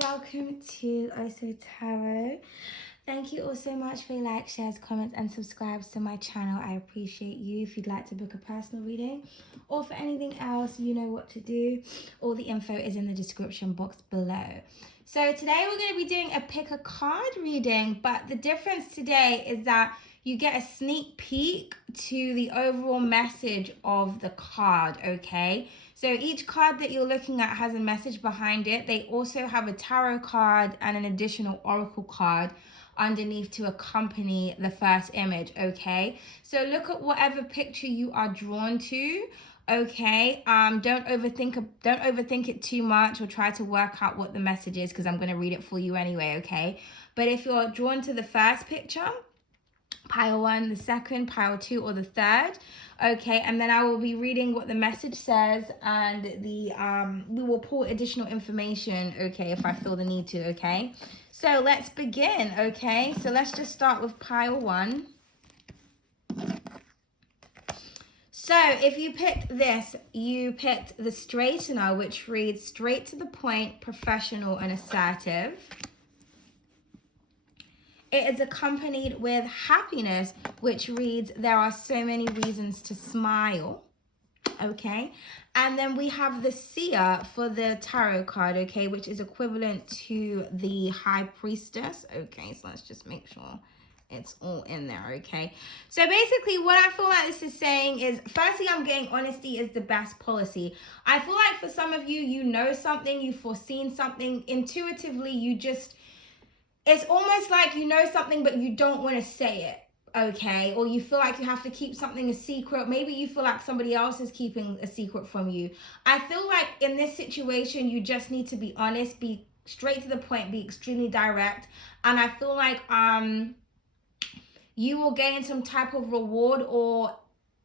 welcome to Also Tarot. Thank you all so much for your likes, shares, comments, and subscribes to my channel. I appreciate you. If you'd like to book a personal reading or for anything else, you know what to do. All the info is in the description box below. So today we're going to be doing a pick a card reading, but the difference today is that you get a sneak peek to the overall message of the card, okay? So each card that you're looking at has a message behind it. They also have a tarot card and an additional oracle card underneath to accompany the first image, okay? So look at whatever picture you are drawn to, okay? Don't overthink it too much or try to work out what the message is, because I'm going to read it for you anyway, okay? But if you're drawn to the first picture, pile 1, the second, pile 2, or the third, okay, and then I will be reading what the message says, and the we will pull additional information, okay, if I feel the need to, okay? So let's begin, okay? So let's just start with pile 1. So if you picked this, you picked the straightener, which reads straight to the point, professional, and assertive. It is accompanied with happiness, which reads, there are so many reasons to smile, okay? And then we have the seer for the tarot card, okay, which is equivalent to the high priestess, okay? So let's just make sure it's all in there, okay? So basically what I feel like this is saying is, firstly, I'm getting honesty is the best policy. I feel like for some of you, you know something, you've foreseen something, intuitively, you just... it's almost like you know something, but you don't want to say it, okay? Or you feel like you have to keep something a secret. Maybe you feel like somebody else is keeping a secret from you. I feel like in this situation, you just need to be honest, be straight to the point, be extremely direct. And I feel like you will gain some type of reward, or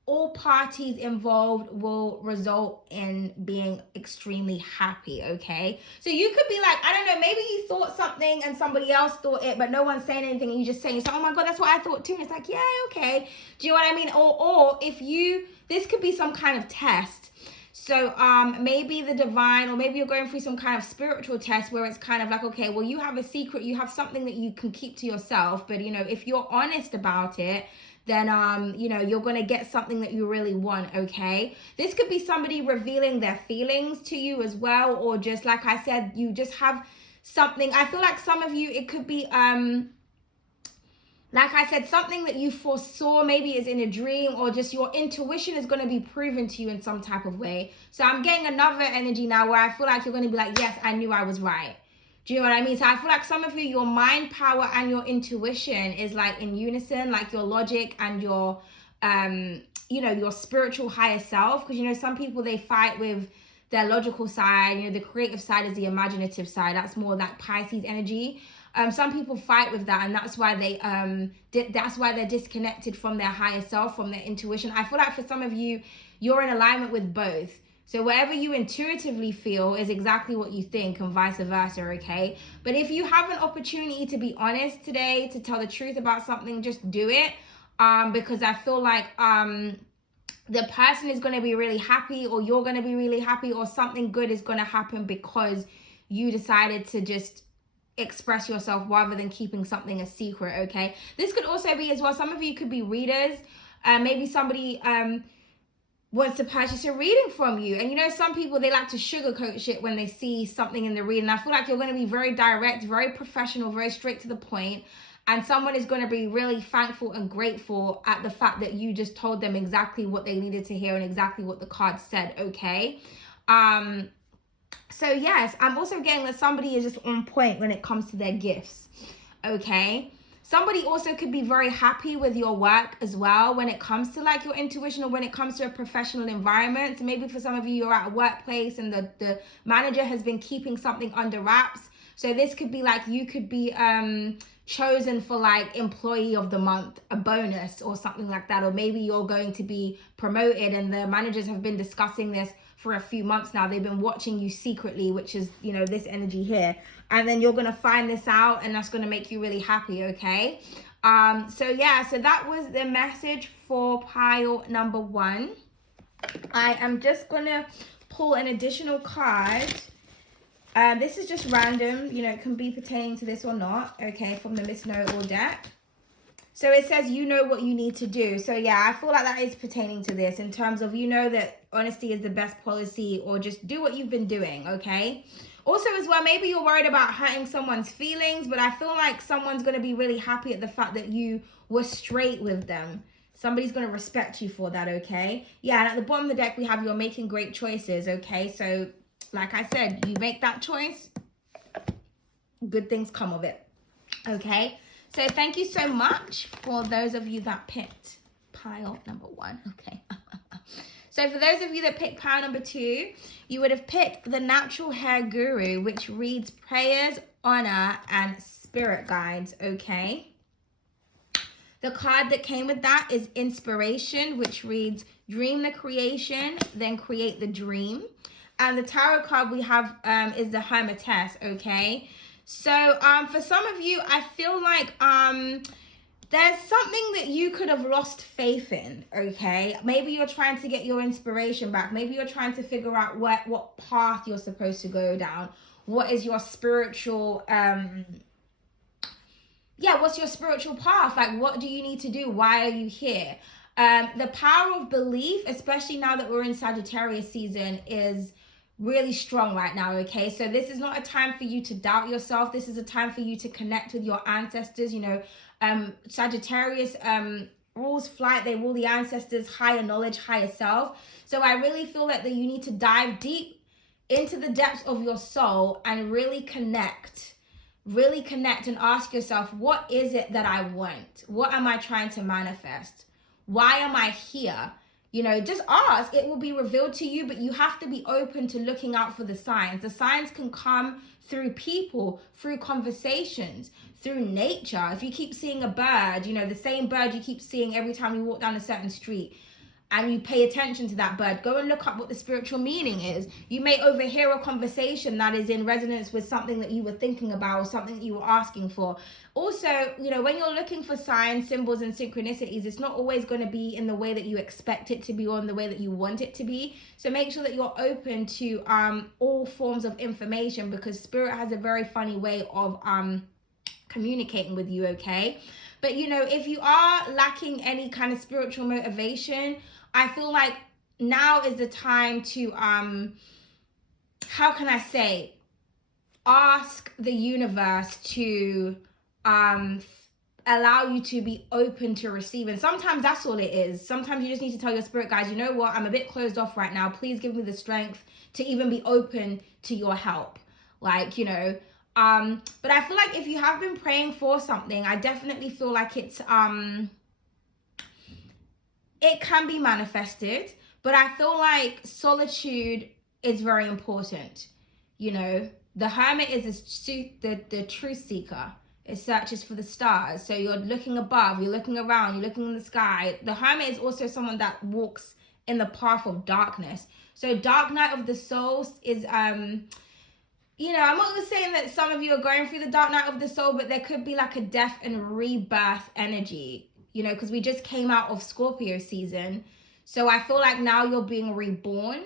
all parties involved will result in being extremely happy, okay? So you could be like, I don't know, maybe you thought something and somebody else thought it, but no one's saying anything, and you just saying, so, oh my God, that's what I thought too. And it's like, yeah, okay. Do you know what I mean? Or if you, this could be some kind of test. So maybe the divine, or maybe you're going through some kind of spiritual test where it's kind of like, okay, well, you have a secret, you have something that you can keep to yourself. But, you know, if you're honest about it, then, you know, you're going to get something that you really want, okay? This could be somebody revealing their feelings to you as well, or just, like I said, you just have something. I feel like some of you, it could be... like I said, something that you foresaw, maybe is in a dream, or just your intuition is going to be proven to you in some type of way. So I'm getting another energy now where I feel like you're going to be like, yes, I knew I was right. Do you know what I mean? So I feel like some of you, your mind power and your intuition is like in unison, like your logic and your, you know, your spiritual higher self. Because, you know, some people, they fight with their logical side. You know, the creative side is the imaginative side. That's more that Pisces energy. Some people fight with that, and that's why they're disconnected from their higher self, from their intuition. I feel like for some of you, you're in alignment with both. So whatever you intuitively feel is exactly what you think, and vice versa, okay? But if you have an opportunity to be honest today, to tell the truth about something, just do it. Because I feel like the person is going to be really happy, or you're going to be really happy, or something good is going to happen because you decided to just express yourself rather than keeping something a secret, okay? This could also be as well, some of you could be readers. Maybe somebody wants to purchase a reading from you, and you know, some people, they like to sugarcoat shit when they see something in the reading. I feel like you're going to be very direct, very professional, very straight to the point, and someone is going to be really thankful and grateful at the fact that you just told them exactly what they needed to hear and exactly what the card said, okay? So yes, I'm also getting that somebody is just on point when it comes to their gifts, okay? Somebody also could be very happy with your work as well when it comes to like your intuition, or when it comes to a professional environment. So maybe for some of you, you're at a workplace and the manager has been keeping something under wraps. So this could be like, you could be chosen for like employee of the month, a bonus or something like that. Or maybe you're going to be promoted, and the managers have been discussing this for a few months now. They've been watching you secretly, which is, you know, this energy here. And then you're going to find this out, and that's going to make you really happy, okay? So yeah, so that was the message for pile number 1. I am just going to pull an additional card This is just random. You know, it can be pertaining to this or not. Okay, from the Miss Know-All deck. So it says, you know what you need to do. So yeah, I feel like that is pertaining to this in terms of, you know, that honesty is the best policy, or just do what you've been doing, okay? Also as well, maybe you're worried about hurting someone's feelings, but I feel like someone's going to be really happy at the fact that you were straight with them. Somebody's going to respect you for that, okay? Yeah, and at the bottom of the deck, we have you're making great choices, okay? So like I said, you make that choice, good things come of it, okay? So thank you so much for those of you that picked pile number 1. Okay. So for those of you that picked pile number 2, you would have picked the Natural Hair Guru, which reads prayers, honor, and spirit guides. Okay. The card that came with that is inspiration, which reads dream the creation, then create the dream. And the tarot card we have is the Hermitess. Okay. So for some of you, I feel like there's something that you could have lost faith in, okay? Maybe you're trying to get your inspiration back. Maybe you're trying to figure out what path you're supposed to go down. What is your spiritual, what's your spiritual path? Like, what do you need to do? Why are you here? The power of belief, especially now that we're in Sagittarius season, is really strong right now, okay? So this is not a time for you to doubt yourself. This is a time for you to connect with your ancestors. You know, Sagittarius rules flight. They rule the ancestors, higher knowledge, higher self. So I really feel like that you need to dive deep into the depths of your soul and really connect and ask yourself, what is it that I want? What am I trying to manifest? Why am I here? You know, just ask. It will be revealed to you, but you have to be open to looking out for the signs. The signs can come through people, through conversations, through nature. If you keep seeing a bird, you know, the same bird you keep seeing every time you walk down a certain street, and you pay attention to that bird, go and look up what the spiritual meaning is. You may overhear a conversation that is in resonance with something that you were thinking about or something that you were asking for. Also, you know, when you're looking for signs, symbols, and synchronicities, it's not always going to be in the way that you expect it to be or in the way that you want it to be. So make sure that you're open to all forms of information, because spirit has a very funny way of communicating with you, okay? But, you know, if you are lacking any kind of spiritual motivation, I feel like now is the time to, how can I say, ask the universe to allow you to be open to receive. And sometimes that's all it is. Sometimes you just need to tell your spirit guides, you know what, I'm a bit closed off right now. Please give me the strength to even be open to your help. Like, you know, but I feel like if you have been praying for something, I definitely feel like it's, it can be manifested, but I feel like solitude is very important. You know, the hermit is the truth seeker. It searches for the stars. So you're looking above, you're looking around, you're looking in the sky. The hermit is also someone that walks in the path of darkness. So dark night of the soul is, you know, I'm not saying that some of you are going through the dark night of the soul, but there could be like a death and rebirth energy, you know, because we just came out of Scorpio season. So I feel like now you're being reborn.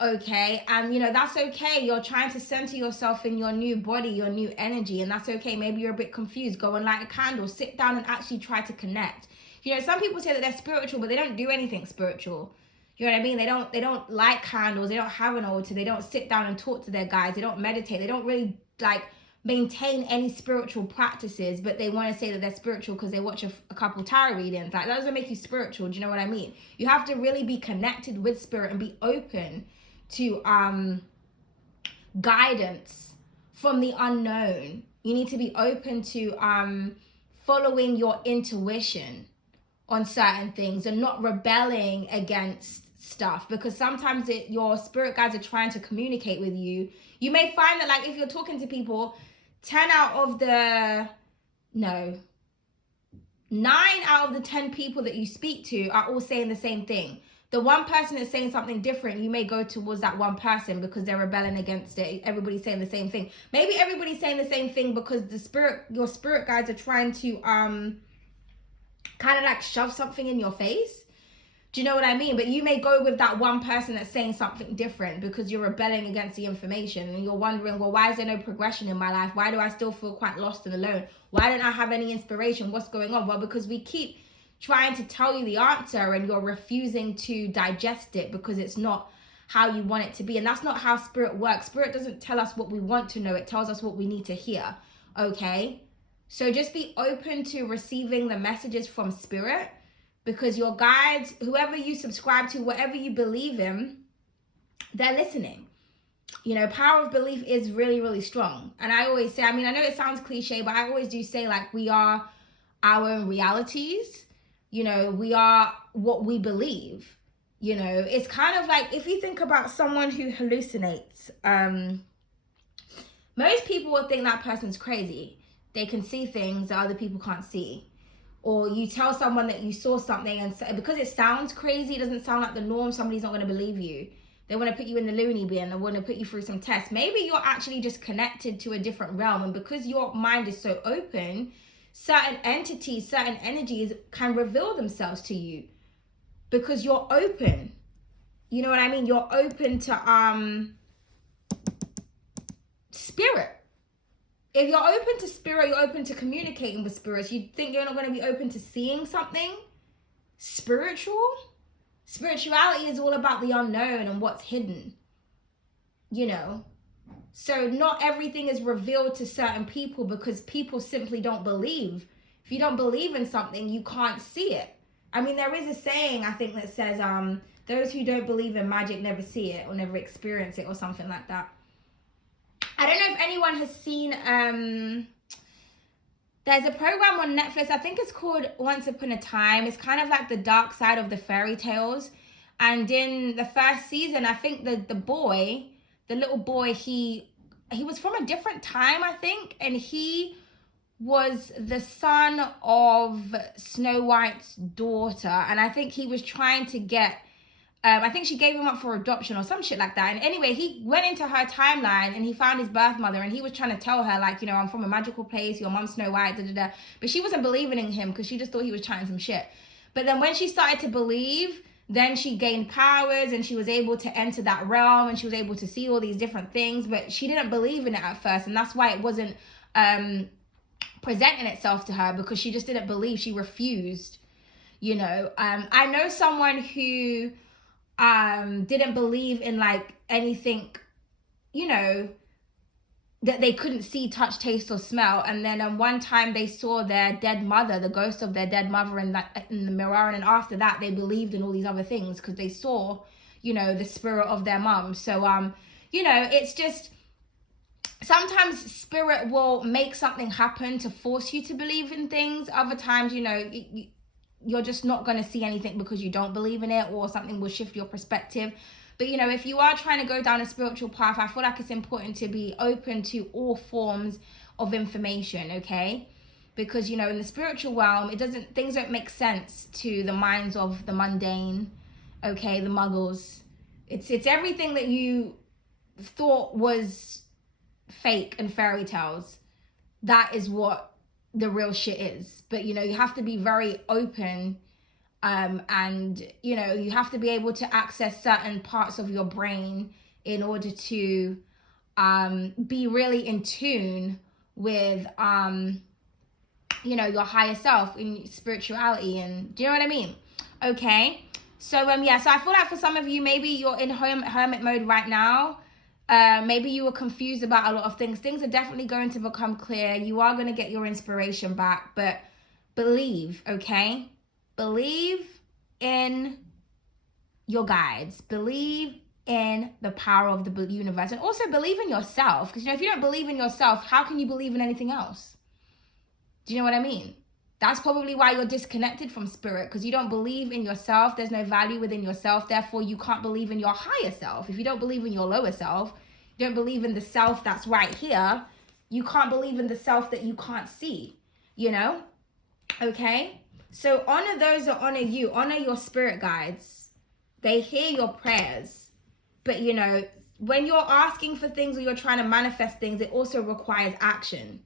Okay, and you know, that's okay. You're trying to center yourself in your new body, your new energy, and that's okay. Maybe you're a bit confused. Go and light a candle, sit down and actually try to connect. You know, some people say that they're spiritual, but they don't do anything spiritual. You know what I mean? They don't light candles, they don't have an altar, they don't sit down and talk to their guides, they don't meditate, they don't really like maintain any spiritual practices, but they want to say that they're spiritual because they watch a couple tarot readings. Like, that doesn't make you spiritual. Do you know what I mean? You have to really be connected with spirit and be open to guidance from the unknown. You need to be open to following your intuition on certain things and not rebelling against stuff, because sometimes your spirit guides are trying to communicate with you. You may find that, like, if you're talking to people, 9 out of the 10 people that you speak to are all saying the same thing. The one person is saying something different, you may go towards that one person because they're rebelling against it. Everybody's saying the same thing. Maybe everybody's saying the same thing because your spirit guides are trying to kind of like shove something in your face. Do you know what I mean? But you may go with that one person that's saying something different because you're rebelling against the information and you're wondering, well, why is there no progression in my life? Why do I still feel quite lost and alone? Why don't I have any inspiration? What's going on? Well, because we keep trying to tell you the answer and you're refusing to digest it because it's not how you want it to be. And that's not how spirit works. Spirit doesn't tell us what we want to know. It tells us what we need to hear. Okay? So just be open to receiving the messages from spirit, because your guides, whoever you subscribe to, whatever you believe in, they're listening. You know, power of belief is really, really strong. And I always say, I mean, I know it sounds cliche, but I always do say, like, we are our own realities. You know, we are what we believe. You know, it's kind of like, if you think about someone who hallucinates, most people will think that person's crazy. They can see things that other people can't see. Or you tell someone that you saw something, and because it sounds crazy, it doesn't sound like the norm, somebody's not going to believe you. They want to put you in the loony bin. They want to put you through some tests. Maybe you're actually just connected to a different realm. And because your mind is so open, certain entities, certain energies can reveal themselves to you. Because you're open. You know what I mean? You're open to spirit. If you're open to spirit, you're open to communicating with spirits. You think you're not going to be open to seeing something spiritual? Spirituality is all about the unknown and what's hidden, you know. So not everything is revealed to certain people because people simply don't believe. If you don't believe in something, you can't see it. I mean, there is a saying, I think, that says, those who don't believe in magic never see it or never experience it or something like that. I don't know if anyone has seen, there's a program on Netflix, I think it's called Once Upon a Time. It's kind of like the dark side of the fairy tales. And in the first season, I think the little boy, he was from a different time, I think. And he was the son of Snow White's daughter. And I think he was trying to get, I think she gave him up for adoption or some shit like that. And anyway, he went into her timeline and he found his birth mother and he was trying to tell her, like, you know, I'm from a magical place, your mom's Snow White, da da da. But she wasn't believing in him because she just thought he was trying some shit. But then when she started to believe, then she gained powers and she was able to enter that realm and she was able to see all these different things. But she didn't believe in it at first. And that's why it wasn't presenting itself to her, because she just didn't believe. She refused, you know. I know someone who didn't believe in like anything, you know, that they couldn't see, touch, taste, or smell. And then one time they saw their dead mother, the ghost of their dead mother in the mirror. And then after that, they believed in all these other things because they saw, you know, the spirit of their mom. So, you know, it's just, sometimes spirit will make something happen to force you to believe in things. Other times, you know, you're just not going to see anything because you don't believe in it, or something will shift your perspective. But, you know, if you are trying to go down a spiritual path, I feel like it's important to be open to all forms of information, okay? Because, you know, in the spiritual realm, things don't make sense to the minds of the mundane, okay, the muggles. It's everything that you thought was fake and fairy tales. That is what the real shit is. But, you know, you have to be very open, and, you know, you have to be able to access certain parts of your brain in order to be really in tune with you know, your higher self in spirituality. And do you know what I mean? Okay, so yeah, so I feel like for some of you, maybe you're in hermit mode right now. Maybe you were confused about a lot of things. Things are definitely going to become clear. You are going to get your inspiration back, but believe, okay? Believe in your guides. Believe in the power of the universe, and also believe in yourself. Because, you know, if you don't believe in yourself, how can you believe in anything else? Do you know what I mean? That's probably why you're disconnected from spirit, because you don't believe in yourself. There's no value within yourself. Therefore, you can't believe in your higher self. If you don't believe in your lower self, you don't believe in the self that's right here, you can't believe in the self that you can't see, you know? Okay? So honor those that honor you. Honor your spirit guides. They hear your prayers. But, you know, when you're asking for things or you're trying to manifest things, it also requires action.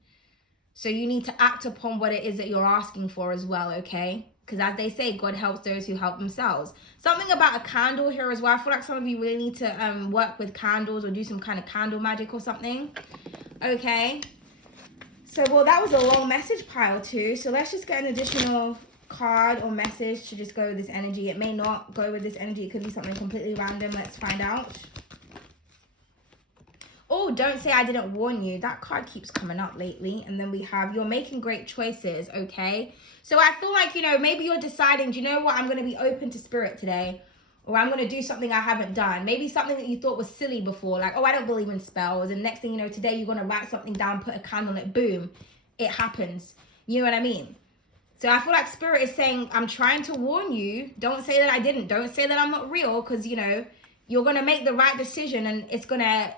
So you need to act upon what it is that you're asking for as well, okay? Because as they say, God helps those who help themselves. Something about a candle here as well. I feel like some of you really need to work with candles or do some kind of candle magic or something. Okay. So, well, that was a long message pile too. So let's just get an additional card or message to just go with this energy. It may not go with this energy. It could be something completely random. Let's find out. Oh, don't say I didn't warn you. That card keeps coming up lately. And then we have, you're making great choices, okay? So I feel like, you know, maybe you're deciding, do you know what? I'm going to be open to spirit today. Or I'm going to do something I haven't done. Maybe something that you thought was silly before. Like, oh, I don't believe in spells. And next thing you know, today you're going to write something down, put a candle on it, boom. It happens. You know what I mean? So I feel like spirit is saying, I'm trying to warn you. Don't say that I didn't. Don't say that I'm not real. Because, you know, you're going to make the right decision. And it's going to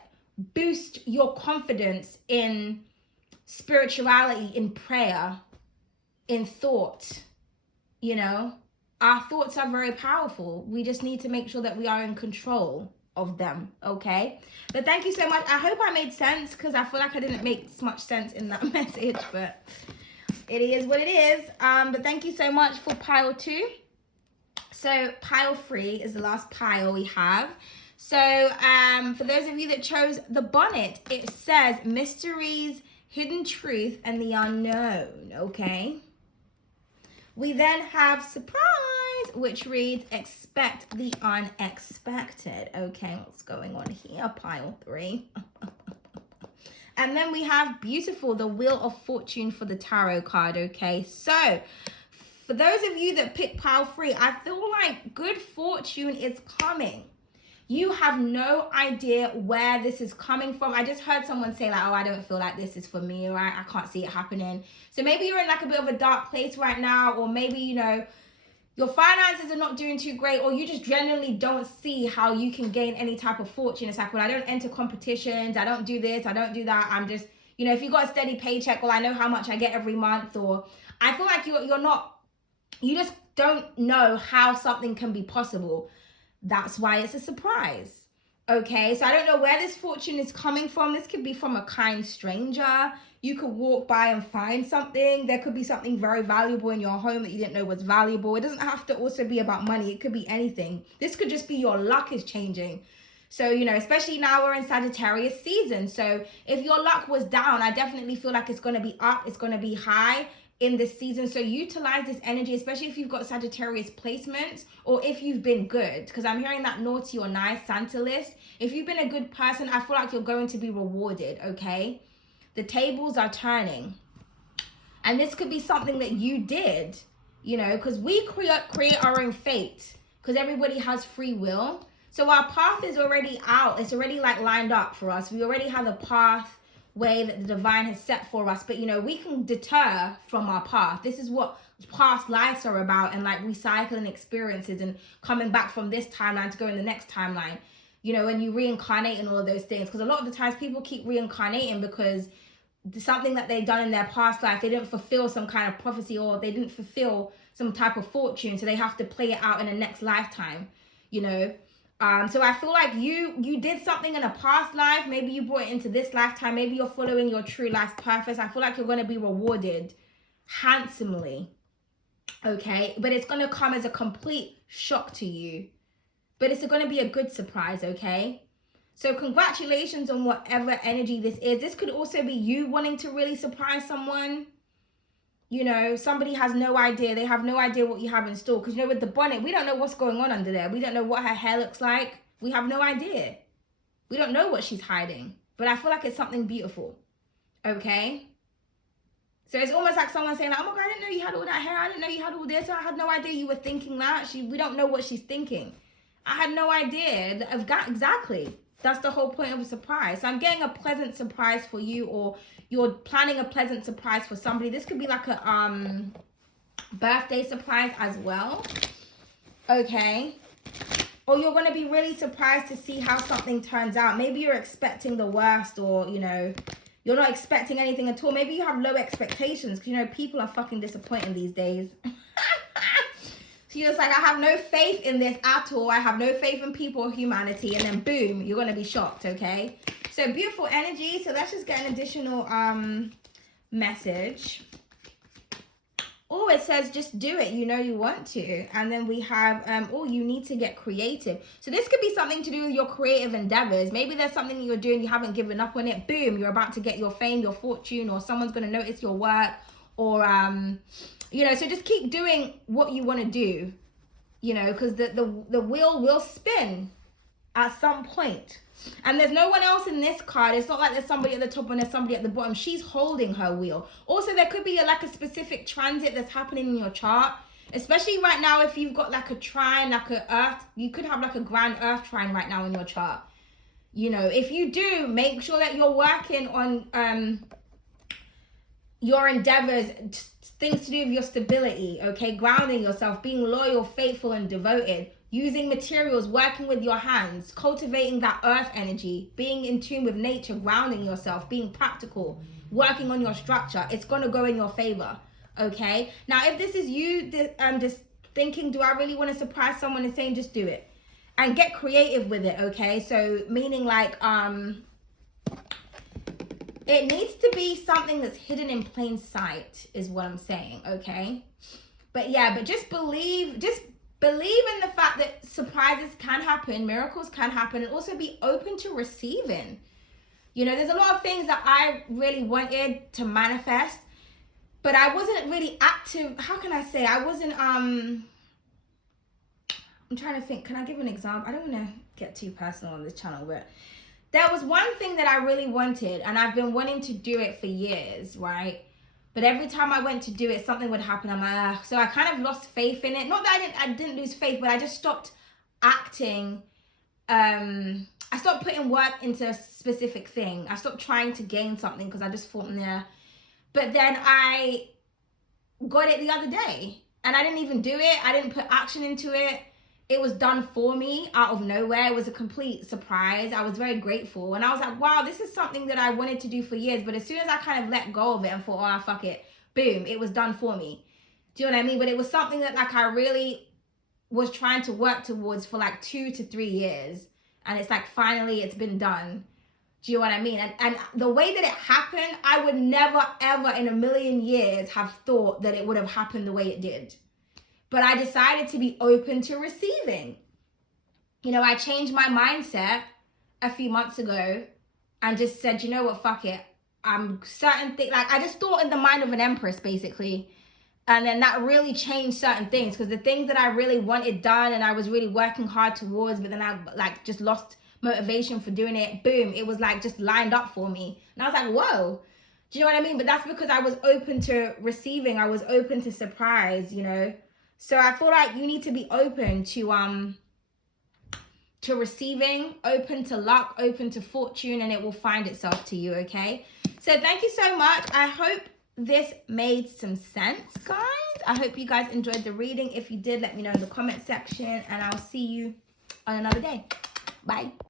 boost your confidence in spirituality, in prayer, in thought. You know, our thoughts are very powerful. We just need to make sure that we are in control of them. Okay, but thank you so much. I hope I made sense, because I feel like I didn't make much sense in that message, but it is what it is. But thank you so much for pile 2. So pile 3 is the last pile we have. So for those of you that chose the bonnet, it says mysteries, hidden truth, and the unknown, okay? We then have surprise, which reads expect the unexpected. Okay, what's going on here, pile 3? And then we have beautiful, the Wheel of Fortune for the tarot card, okay? So for those of you that pick pile 3, I feel like good fortune is coming. You have no idea where this is coming from. I just heard someone say like, oh, I don't feel like this is for me, right? I can't see it happening. So maybe you're in like a bit of a dark place right now, or maybe, you know, your finances are not doing too great, or you just generally don't see how you can gain any type of fortune. It's like, well, I don't enter competitions. I don't do this. I don't do that. I'm just, you know, if you got a steady paycheck, well, I know how much I get every month, or I feel like you're not, you just don't know how something can be possible. That's why it's a surprise. Okay, so I don't know where this fortune is coming from. This could be from a kind stranger. You could walk by and find something. There could be something very valuable in your home that you didn't know was valuable. It doesn't have to also be about money. It could be anything. This could just be your luck is changing. So, you know, especially now we're in Sagittarius season. So if your luck was down, I definitely feel like it's going to be up. It's going to be high in this season. So utilize this energy, especially if you've got Sagittarius placements, or if you've been good, because I'm hearing that naughty or nice Santa list. If you've been a good person, I feel like you're going to be rewarded. Okay, the tables are turning, and this could be something that you did, you know, because we create our own fate, because everybody has free will. So our path is already out. It's already like lined up for us. We already have a path way that the divine has set for us, but you know, we can deter from our path. This is what past lives are about, and like recycling experiences and coming back from this timeline to go in the next timeline, you know, and you reincarnate and all of those things, because a lot of the times people keep reincarnating because something that they've done in their past life, they didn't fulfill some kind of prophecy, or they didn't fulfill some type of fortune, so they have to play it out in the next lifetime, you know. So I feel like you did something in a past life. Maybe you brought it into this lifetime. Maybe you're following your true life purpose. I feel like you're going to be rewarded handsomely. Okay. But it's going to come as a complete shock to you. But it's going to be a good surprise. Okay. So congratulations on whatever energy this is. This could also be you wanting to really surprise someone. You know, somebody has no idea. They have no idea what you have in store. Because, you know, with the bonnet, we don't know what's going on under there. We don't know what her hair looks like. We have no idea. We don't know what she's hiding. But I feel like it's something beautiful. Okay? So it's almost like someone saying, like, oh my God, I didn't know you had all that hair. I didn't know you had all this. I had no idea you were thinking that. We don't know what she's thinking. I had no idea. Exactly. That's the whole point of a surprise. So I'm getting a pleasant surprise for you, or you're planning a pleasant surprise for somebody. This could be like a birthday surprise as well. Okay. Or you're going to be really surprised to see how something turns out. Maybe you're expecting the worst, or, you know, you're not expecting anything at all. Maybe you have low expectations, because, you know, people are fucking disappointing these days. So you're just like, I have no faith in this at all. I have no faith in people or humanity. And then boom, you're going to be shocked, okay? So beautiful energy. So let's just get an additional message. Oh, it says just do it. You know you want to. And then we have, oh, you need to get creative. So this could be something to do with your creative endeavors. Maybe there's something you're doing, you haven't given up on it. Boom, you're about to get your fame, your fortune, or someone's going to notice your work. Or, you know, so just keep doing what you want to do, you know, because the wheel will spin at some point. And there's no one else in this card. It's not like there's somebody at the top and there's somebody at the bottom. She's holding her wheel. Also, there could be like a specific transit that's happening in your chart. Especially right now, if you've got like a trine, like a earth, you could have like a grand earth trine right now in your chart. You know, if you do, make sure that you're working on your endeavors, things to do with your stability, okay? Grounding yourself, being loyal, faithful, and devoted. Using materials, working with your hands, cultivating that earth energy, being in tune with nature, grounding yourself, being practical, working on your structure. It's going to go in your favor, okay? Now, if this is you just thinking, do I really want to surprise someone, and saying just do it. And get creative with it, okay? So meaning like, it needs to be something that's hidden in plain sight is what I'm saying, okay? But yeah, but just believe in the fact that surprises can happen, miracles can happen, and also be open to receiving. You know, there's a lot of things that I really wanted to manifest, but I wasn't really active. How can I say? I wasn't, I'm trying to think. Can I give an example? I don't want to get too personal on this channel, but there was one thing that I really wanted, and I've been wanting to do it for years, right? But every time I went to do it, something would happen. I'm like, so I kind of lost faith in it. Not that I didn't lose faith, but I just stopped acting. I stopped putting work into a specific thing. I stopped trying to gain something because I just thought, nah. But then I got it the other day, and I didn't even do it. I didn't put action into it. It was done for me out of nowhere. It was a complete surprise. I was very grateful. And I was like, wow, this is something that I wanted to do for years. But as soon as I kind of let go of it and thought, oh, fuck it, boom, it was done for me. Do you know what I mean? But it was something that like I really was trying to work towards for like 2 to 3 years. And it's like, finally, it's been done. Do you know what I mean? And the way that it happened, I would never, ever in a million years have thought that it would have happened the way it did. But I decided to be open to receiving. You know, I changed my mindset a few months ago and just said, you know what, fuck it. I'm certain things, like I just thought in the mind of an empress, basically. And then that really changed certain things, because the things that I really wanted done and I was really working hard towards, but then I like just lost motivation for doing it. Boom, it was like just lined up for me. And I was like, whoa. Do you know what I mean? But that's because I was open to receiving. I was open to surprise, you know. So I feel like you need to be open to receiving, open to luck, open to fortune, and it will find itself to you, okay? So thank you so much. I hope this made some sense, guys. I hope you guys enjoyed the reading. If you did, let me know in the comment section, and I'll see you on another day. Bye.